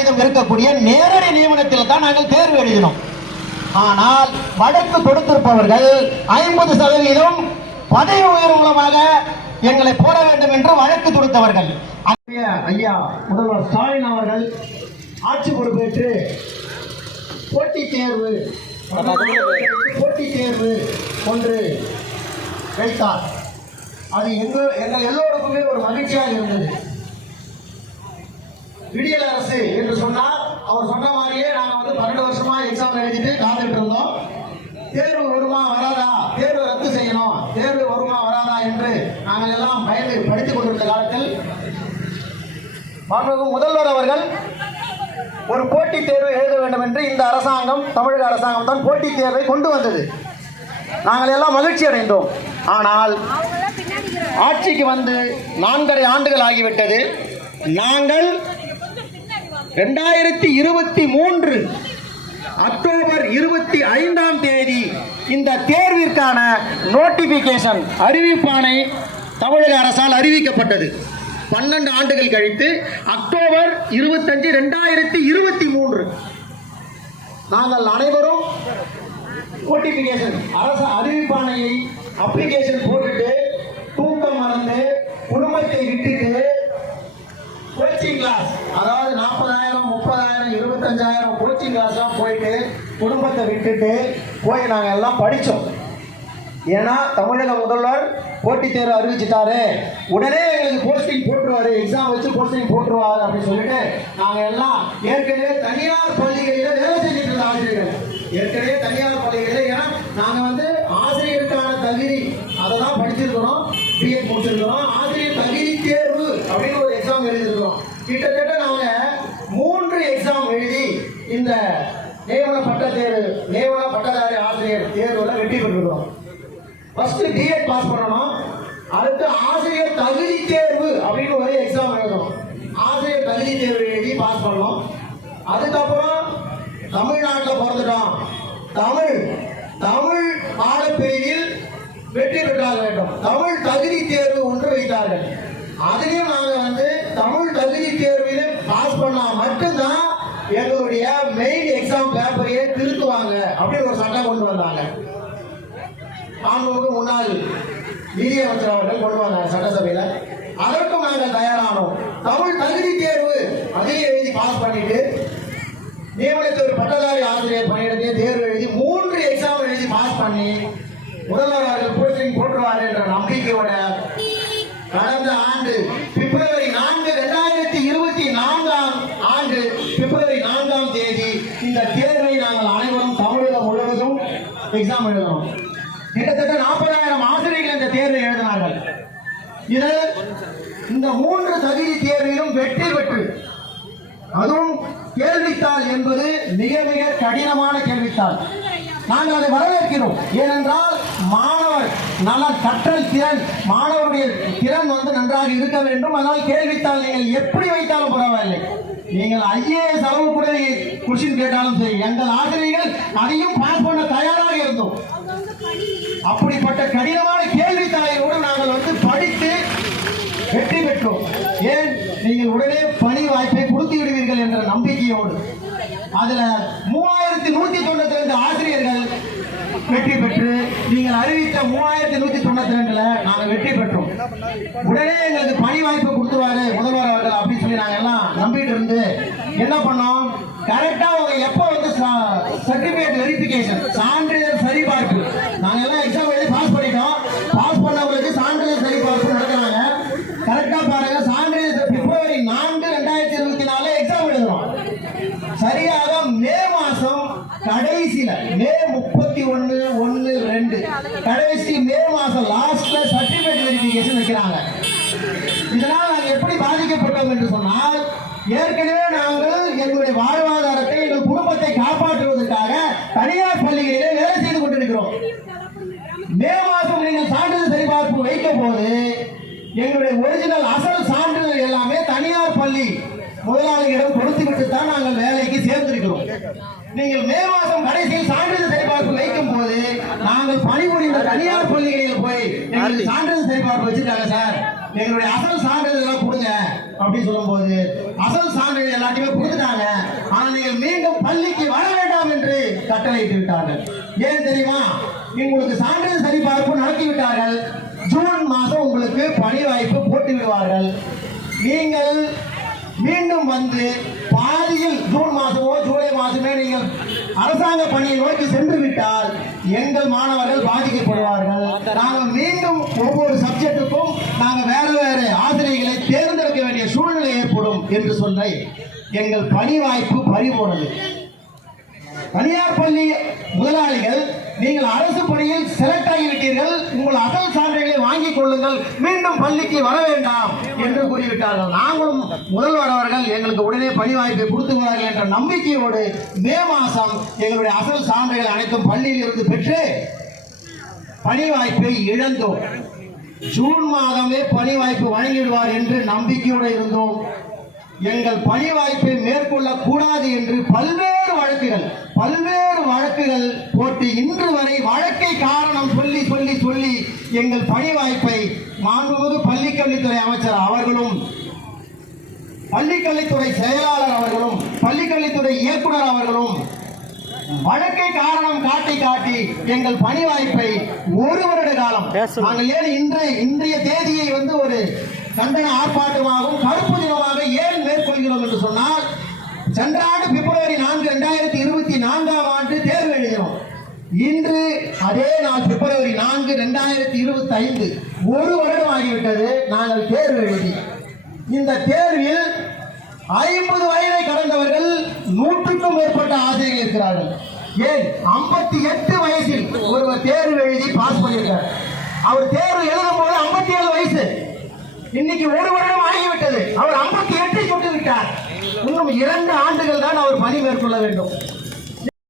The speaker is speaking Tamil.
50% இருக்கக்கூடிய நேரடி நியமனத்தில் தான் நாங்கள் தேர்வு எழுதினோம். ஆனால் வழக்கு கொடுத்திருப்பவர்கள் 50% பதவி உயர்வு மூலமாக எங்களை போட வேண்டும் என்று வழக்கு தொடுத்தவர்கள். ஐயா முதல்வர் ஸ்டாலின் அவர்கள் ஆட்சி பொறுப்பேற்று போட்டித் தேர்வு ஒன்று வைத்தார். அது எங்கள் எல்லோருக்குமே ஒரு மகிழ்ச்சியாக இருந்தது. விடியல் அரசு என்று சொன்னால் அவர் சொன்ன மாதிரியே நாங்கள் 12 வருஷமா எக்ஸாம் எழுதிட்டு காத்துட்டு இருந்தோம். தேர்வு வருமா வராதா, தேர்வு ரத்து செய்யணும், தேர்வு வருமா வராதா என்று நாங்கள் எல்லாம் பயந்து படித்துக் கொண்டிருந்த காலத்தில் முதல்வர் அவர்கள் ஒரு போட்டித் தேர்வு எழுத வேண்டும் என்று இந்த அரசாங்கம், தமிழக அரசாங்கம் தான் போட்டித் தேர்வை கொண்டு வந்தது. நாங்கள் எல்லாம் மகிழ்ச்சி அடைந்தோம். ஆனால் ஆட்சிக்கு வந்து 4.5 ஆண்டுகள் ஆகிவிட்டது. நாங்கள் 2023 அக்டோபர் 25ஆம் தேதி இந்த தேர்விற்கான நோட்டிபிகேஷன் அறிவிப்பாணை தமிழக அரசால் அறிவிக்கப்பட்டது. 12 ஆண்டுகள் கழித்து அக்டோபர் 25, 2023 நாங்கள் அனைவரும் நோட்டிபிகேஷன் அரசு அறிவிப்பாணையை அப்ளிகேஷன் போட்டுட்டு தூக்கம் மறந்து குடும்பத்தை விட்டுட்டு கோச்சிங் கிளாஸ், அதாவது 40,000, 30,000, 25,000 கோச்சிங் கிளாஸ்லாம் போயிட்டு குடும்பத்தை விட்டுட்டு போய் நாங்கள் எல்லாம் படித்தோம். ஏன்னா தமிழக முதல்வர் போட்டித் தேர்வு அறிவிச்சிட்டாரு, உடனே எங்களுக்கு போஸ்டிங் போட்டுருவாரு, எக்ஸாம் வச்சு போஸ்டிங் போட்டுருவாரு அப்படின்னு சொல்லிட்டு நாங்கள் எல்லாம் ஏற்கனவே தனியார் பள்ளிகளில் வேலை செஞ்சுட்டு இருந்த ஆசிரியர்கள், ஏற்கனவே தனியார் பள்ளிகளில், ஏன்னா நாங்கள் ஆசிரியருக்கான தகுதி அதை தான் படிச்சிருக்கிறோம், பிஎட் முடிச்சிருக்கிறோம், ஆசிரியர் தகுதி தேர்வு அப்படின்னு ஒரு எக்ஸாம் எழுதிருக்கிறோம். கிட்டத்தட்ட நாங்கள் 3 எக்ஸாம் எழுதி இந்த நியமன பட்டதாரி ஆசிரியர் தேர்வில் வெற்றி பெற்றிருக்கிறோம். ஃபர்ஸ்ட் டிஎட் பாஸ் பண்ணணும், அடுத்து ஆசிரியர் தகுதி தேர்வு அப்படின்னு ஒரு எக்ஸாம் எழுதணும். ஆசிரியர் தகுதி தேர்வு எழுதி பாஸ் பண்ணணும். அதுக்கப்புறம் தமிழ்நாட்டில் பிறந்துட்டோம், தமிழ் பாடப்பிரிவில் வெற்றி பெற்றாக வேண்டும். தமிழ் தகுதி தேர்வு ஒன்று வைத்தார்கள். அதிலையும் நாங்கள் தமிழ் தகுதி தேர்வில் பாஸ் பண்ணா மட்டும்தான் எங்களுடைய மெயின் எக்ஸாம் பேப்பரையே திருத்துவாங்க அப்படின்னு ஒரு சட்டம் கொண்டு வந்தாங்க. மாண்புமிகு முன்னாள் நிதியமைச்சர் அவர்கள் கொண்டு வந்தாங்க சட்டசபையில். அதற்கும் நாங்கள் தயாரானோம். தமிழ் தகுதி தேர்வு அதையும் எழுதி பாஸ் பண்ணிட்டு நியமனத்தை ஒரு பட்டதாரி ஆசிரியர் பணியிடத்தையே தேர்வு எழுதி 3 எக்ஸாம் எழுதி பாஸ் பண்ணி முதல்வர் அவர்கள் போஸ்டிங் போட்டுருவார் என்ற நம்பிக்கையோட கடந்த ஆண்டு பிப்ரவரி 4, 2024ஆம் ஆண்டு பிப்ரவரி 4ஆம் தேதி இந்த தேர்வை நாங்கள் அனைவரும் தமிழகம் முழுவதும் எக்ஸாம் எழுதணும். கிட்டத்தட்ட 40,000 ஆசிரியர்கள் இந்த தேர்வை எழுதினார்கள். இந்த 3 தகுதி தேர்விலும் வெற்றி பெற்று, அதுவும் கேள்வித்தாள் என்பது மிக மிக கடினமான கேள்வித்தாள். நாங்கள் அதை வரவேற்கிறோம். ஏனென்றால் மாணவர் நலன், கற்றல் திறன், மாணவருடைய திறன் நன்றாக இருக்க வேண்டும். அதனால் கேள்வித்தாள் நீங்கள் எப்படி வைத்தாலும் பரவாயில்லை. நீங்கள் IAS அளவு கூட கொஸ்டின் கேட்டாலும் சரி, எங்கள் ஆசிரியர்கள் அதையும் பாஸ் பண்ண தயாராக இருந்தோம். அப்படிப்பட்ட கடினமான கேள்வித்தாளையோடு நாங்கள் படித்து வெற்றி பெற்றோம். ஏன், நீங்கள் உடனே பணி வாய்ப்பை கொடுத்து விடுவீர்கள் என்ற நம்பிக்கையோடு. அதுல 3192 ஆசிரியர்கள் வெற்றி பெற்று, நீங்கள் அறிவித்த 3192ல நாங்கள் வெற்றி பெற்றோம். உடனே எங்களுக்கு பணி வாய்ப்பு கொடுத்துருவாரு முதல்வர் அவர்கள் அப்படின்னு சொல்லி நாங்கள் எல்லாம் நம்பிட்டு இருந்து என்ன பண்ணோம், கரெக்டா அவங்க எப்போ சர்டிபிகேட் வெரிஃபிகேஷன், சான்றிதழ் சரிபார்ப்பு, நாங்கள் எல்லாம் எக்ஸாம் எழுதி பாஸ் பண்ணிட்டோம். பாஸ் பண்ணவங்களுக்கு சான்றிதழ் சரிபார்ப்பு நடக்கிறாங்க. கரெக்டா பாருங்க, சான்றிதழ் பிப்ரவரி 4, 2024 எக்ஸாம் எழுதுறோம். சரியாக மே மாசம் கடைசியில, மே 31, 1, 2 கடைசி மே மாசம் லாஸ்ட்ல சர்டிபிகேட் வெரிஃபிகேஷன் வைக்கிறாங்க. இதனால் நாங்கள் எப்படி பாதிக்கப்பட்டோம் என்று சொன்னால், ஏற்கனவே நாங்கள் எங்களுடைய வாழ்வாதாரத்தை, எங்கள் குடும்பத்தை காப்பாற்றுவதற்காக தனியார் பள்ளிகளிலே வேலை செய்து கொண்டிருக்கிறோம். மே மாதம் நீங்கள் சான்றிதழ் சரிபார்ப்பு வைக்கும் போது எங்களுடைய ஒரிஜினல் அசல் சான்றிதழ் எல்லாமே தனியார் பள்ளி முதலாளிகளிடம் கொடுத்துவிட்டு தான் நாங்கள் வேலைக்கு சேர்ந்திருக்கிறோம். நீங்கள் மே மாதம் கடைசியில் சான்றிதழ் சரிபார்ப்பு வைக்கும் போது நாங்கள் பணிபுரிந்த தனியார் பள்ளிகளில் போய் எங்களுக்கு சான்றிதழ் சரிபார்ப்பு வச்சிருக்காங்க சார், எங்களுடைய அசல் சான்றிதழ் கொடுங்க அப்படின்னு சொல்லும்போது அசல் சான்றிதழ் எல்லாத்தையுமே கொடுத்துட்டாங்க, ஆனா நீங்கள் மீண்டும் பள்ளிக்கு வர வேண்டாம் என்று கட்டளையிட்டு விட்டார்கள். ஏன் தெரியுமா? உங்களுக்கு சான்றிதழ் சரிபார்ப்பு நடத்தி விட்டார்கள். ஜூன் மாதம் உங்களுக்கு பணி வாய்ப்பு போட்டு விடுவார்கள். நீங்கள் மீண்டும் வந்து பாதியில் ஜூன் மாதமோ ஜூலை மாதமே நீங்கள் அரசாங்க பணியை நோக்கி சென்று விட்டால் எங்கள் மாணவர்கள் பாதிக்கப்படுவார்கள். நாங்கள் மீண்டும் ஒவ்வொரு சப்ஜெக்டுக்கும் நாங்கள் வேறு வேறு ஆசிரியர்களை தேர்ந்தெடுக்க வேண்டிய சூழ்நிலை ஏற்படும் என்று சொல்லி எங்கள் பணி வாய்ப்பு பறிபோனது. தனியார் பள்ளி முதலாளிகள், நீங்கள் அரசு பணியில் செலக்ட் ஆகிவிட்டீர்கள், உங்கள் அசல் சான்றிதழை வாங்கிக் கொள்ளுங்கள், மீண்டும் பள்ளிக்கு வர வேண்டாம் என்று கூறிவிட்டார்கள். நாங்களும் முதல்வர் அவர்கள் எங்களுக்கு உடனே பணி வாய்ப்பை கொடுத்துவார்கள் என்ற நம்பிக்கையோடு மே மாதம் எங்களுடைய அசல் சான்றிதழ் அனைத்தும் பள்ளியில் இருந்து பெற்று பணி வாய்ப்பை இழந்தோம். ஜூன் மாதமே பணி வாய்ப்பு வழங்கிடுவார் என்று நம்பிக்கையோடு இருந்தோம். எங்கள் பணி வாய்ப்பை மேற்கொள்ள கூடாது என்று பல்வேறு வழக்குகள் போட்டு இன்று வரை வழக்கை காரணம் சொல்லி சொல்லி சொல்லி எங்கள் பணி வாய்ப்பை மாண்புமிகு பள்ளிக்கல்வித்துறை அமைச்சர் அவர்களும், பள்ளிக்கல்வித்துறை செயலாளர் அவர்களும், பள்ளிக்கல்வித்துறை இயக்குனர் அவர்களும் வழக்கை காரணம் காட்டி காட்டி எங்கள் பணி வாய்ப்பை ஒரு வருட காலம் நாங்கள் ஏன் இன்றைய தேதியை வந்து ஒரு கண்டன ஆர்ப்பாட்டமாகவும் கருப்பு தினமாக ஏன் மேற்கொள்கிறோம் என்று சொன்னால், சென்ற ஆண்டு பிப்ரவரி 4, 2024 தேர்வு எழுதினோம். இன்று அதே நாள் பிப்ரவரி 4, 2025 ஒரு வருடம் ஆகிவிட்டது நாங்கள் தேர்வு எழுதி. இந்த தேர்வில் 50 வயதை கடந்தவர்கள் 100க்கும் மேற்பட்ட ஆசிரியர்கள் இருக்கிறார்கள். ஏன் 58 வயசில் ஒருவர் தேர்வு எழுதி பாஸ் பண்ணியிருக்கார். அவர் தேர்வு எழுதும் போது 57 வயசு. இன்னைக்கு ஒரு வருடம் ஆகிவிட்டது. அவர் 58 தொட்டு விட்டார். இன்னும் 2 ஆண்டுகள் தான் அவர் பணி மேற்கொள்ள வேண்டும்.